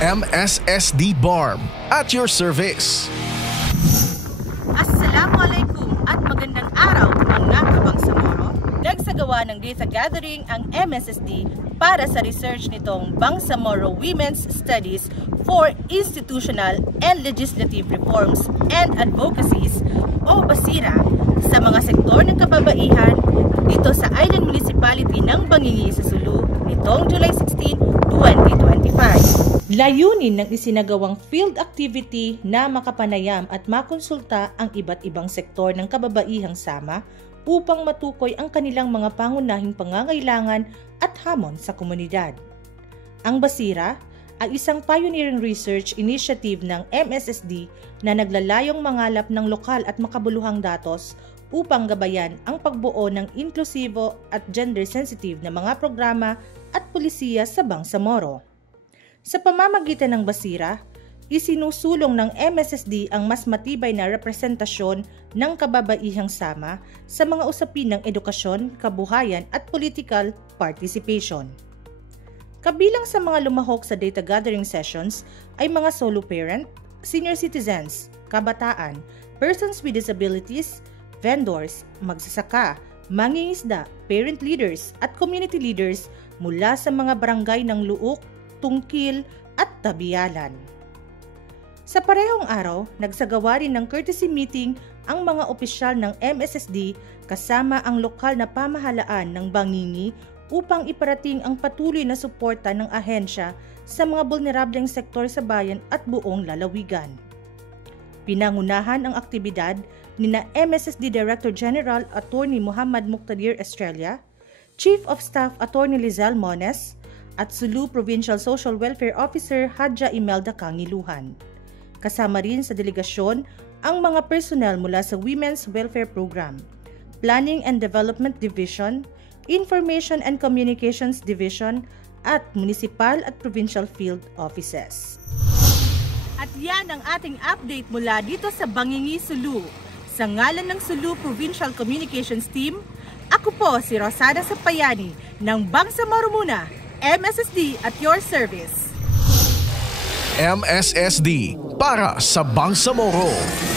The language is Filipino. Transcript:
MSSD BARM at your service. Assalamualaikum at magandang araw mga kabangsamoro. Nagsagawa ng data gathering ang MSSD para sa research nitong Bangsamoro Women's Studies for Institutional and Legislative Reforms and Advocacies o BASIRA sa mga sektor ng kababaihan dito sa Island Municipality ng Bangingi sa Sulu nitong July 16, 2025. Layunin ng isinagawang field activity na makapanayam at makonsulta ang iba't ibang sektor ng kababaihang sama upang matukoy ang kanilang mga pangunahing pangangailangan at hamon sa komunidad. Ang BASIRA ay isang pioneering research initiative ng MSSD na naglalayong mangalap ng lokal at makabuluhang datos upang gabayan ang pagbuo ng inklusibo at gender-sensitive na mga programa at pulisiya sa Bangsamoro. Sa pamamagitan ng BASIRA, isinusulong ng MSSD ang mas matibay na representasyon ng kababaihang sama sa mga usapin ng edukasyon, kabuhayan at political participation. Kabilang sa mga lumahok sa data gathering sessions ay mga solo parent, senior citizens, kabataan, persons with disabilities, vendors, magsasaka, mangingisda, parent leaders at community leaders mula sa mga barangay ng Luok, Tungkil at Tabialan. Sa parehong araw, nagsagawa rin ng courtesy meeting ang mga opisyal ng MSSD kasama ang lokal na pamahalaan ng Bangingi upang iparating ang patuloy na suporta ng ahensya sa mga vulnerableng sektor sa bayan at buong lalawigan. Pinangunahan ang aktibidad nina MSSD Director General Attorney Muhammad Muqtadir Estrella, Chief of Staff Attorney Lizelle Mones, at Sulu Provincial Social Welfare Officer Hadja Imelda Kangiluhan. Kasama rin sa delegasyon ang mga personnel mula sa Women's Welfare Program, Planning and Development Division, Information and Communications Division, at Municipal at Provincial Field Offices. At yan ang ating update mula dito sa Bangingi, Sulu. Sa ngalan ng Sulu Provincial Communications Team, ako po si Rosada Sapayani ng Bangsamoro Muna, MSSD at your service. MSSD para sa Bangsamoro.